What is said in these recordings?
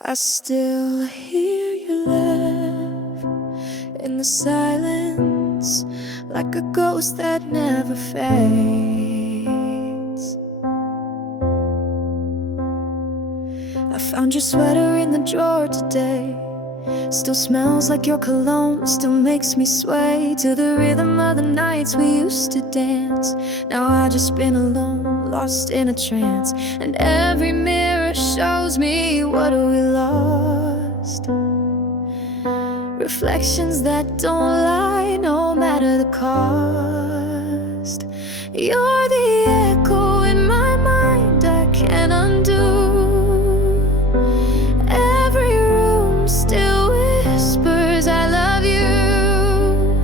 I still hear you laugh in the silence, like a ghost that never fades. I found your sweater in the drawer today. Still smells like your cologne, still makes me sway to the rhythm of the nights we used to dance. Now I just spin alone, lost in a trance, and every mirror shows me what we lost. Reflections that don't lie, no matter the cost. You're the echo in my mind I can't undo. Every room still whispers I love you.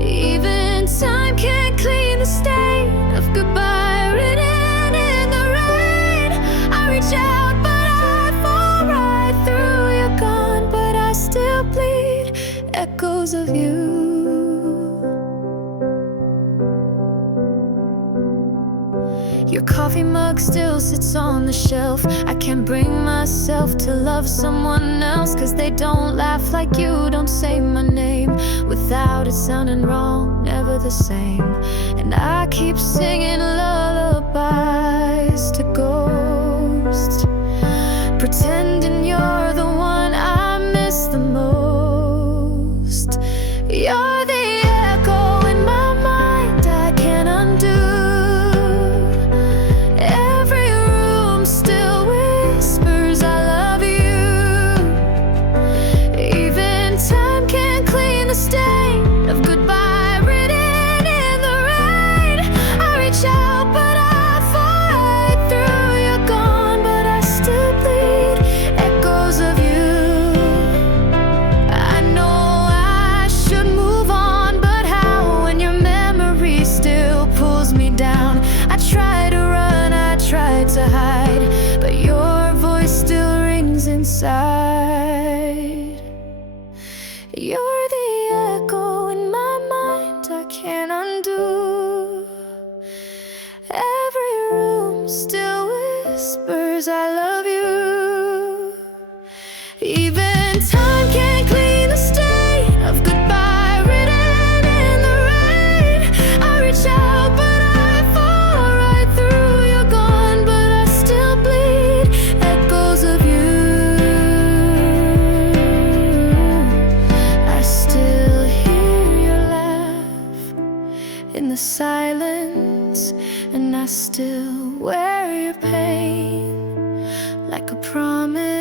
Even time can't clean the stain of goodbye written in the rain. I reach out but I fall right through. You're gone but I still bleed echoes of you. Your coffee mug still sits on the shelf. I can't bring myself to love someone else, 'cause they don't laugh like you, don't say my name without it sounding wrong, never the same. And I keep singing lullabies to ghosts, pretending you're the one I miss the most. You're the echo in my mind I can't undo. Every room still whispers I love you. Even time can't clean the stain of goodbye written in the rain. I reach out but I fall right through. You're gone but I still bleed echoes of you. I know I should move on, but how when your memory still pulls me down? I try to run, I try to hide, but your voice still rings inside. You're the echo in my mind I can't undo. Every room still whispers I love you. Even time can't clean the stain of goodbye written in the rain. I reach out but I fall right through. You're gone but I still bleed echoes of you. I still hear your laugh in the silence, and I still wear your pain like a promise